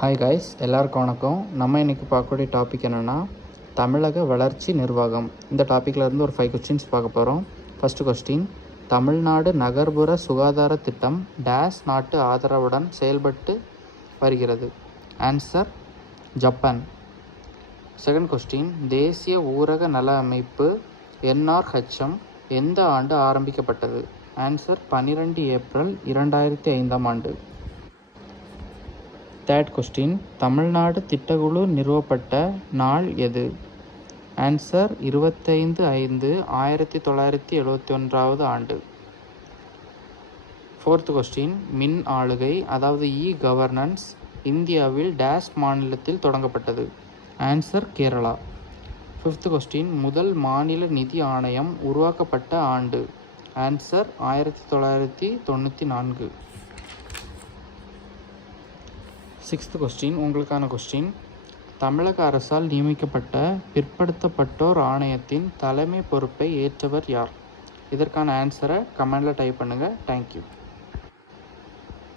Hi guys, எல்லாருக்கும் வணக்கம். நம்ம இன்றைக்கி பார்க்கக்கூடிய டாபிக் என்னென்னா தமிழக வளர்ச்சி நிர்வாகம். இந்த டாப்பிக்கில் இருந்து ஒரு 5 கொஸ்டின்ஸ் பார்க்க போகிறோம். ஃபஸ்ட்டு கொஸ்டின், தமிழ்நாடு நகர்ப்புற சுகாதார திட்டம் டேஸ் நாட்டு ஆதரவுடன் செயல்பட்டு வருகிறது? Answer Japan. செகண்ட் கொஸ்டின், தேசிய ஊரக நல அமைப்பு NRHM எந்த ஆண்டு ஆரம்பிக்கப்பட்டது? Answer 12 April 2005 third question, Tamil Nadu திட்டக்குழு நிறுவப்பட்ட நாள் எது? ஆன்சர் 25/5/1971 ஃபோர்த் கொஸ்டின், மின் ஆளுகை அதாவது கவர்னன்ஸ் இந்தியாவில் டேஷ் மாநிலத்தில் தொடங்கப்பட்டது? ஆன்சர் கேரளா. ஃபிஃப்த் கொஸ்டின், முதல் மாநில நிதி ஆணையம் உருவாக்கப்பட்ட ஆண்டு? ஆன்சர் 1994. சிக்ஸ்த் கொஸ்டின், உங்களுக்கான கொஸ்டின், தமிழக அரசால் நியமிக்கப்பட்ட பிற்படுத்தப்பட்டோர் ஆணையத்தின் தலைமை பொறுப்பை ஏற்றவர் யார்? இதற்கான ஆன்சரை கமெண்டில் டைப் பண்ணுங்கள். தேங்க்யூ.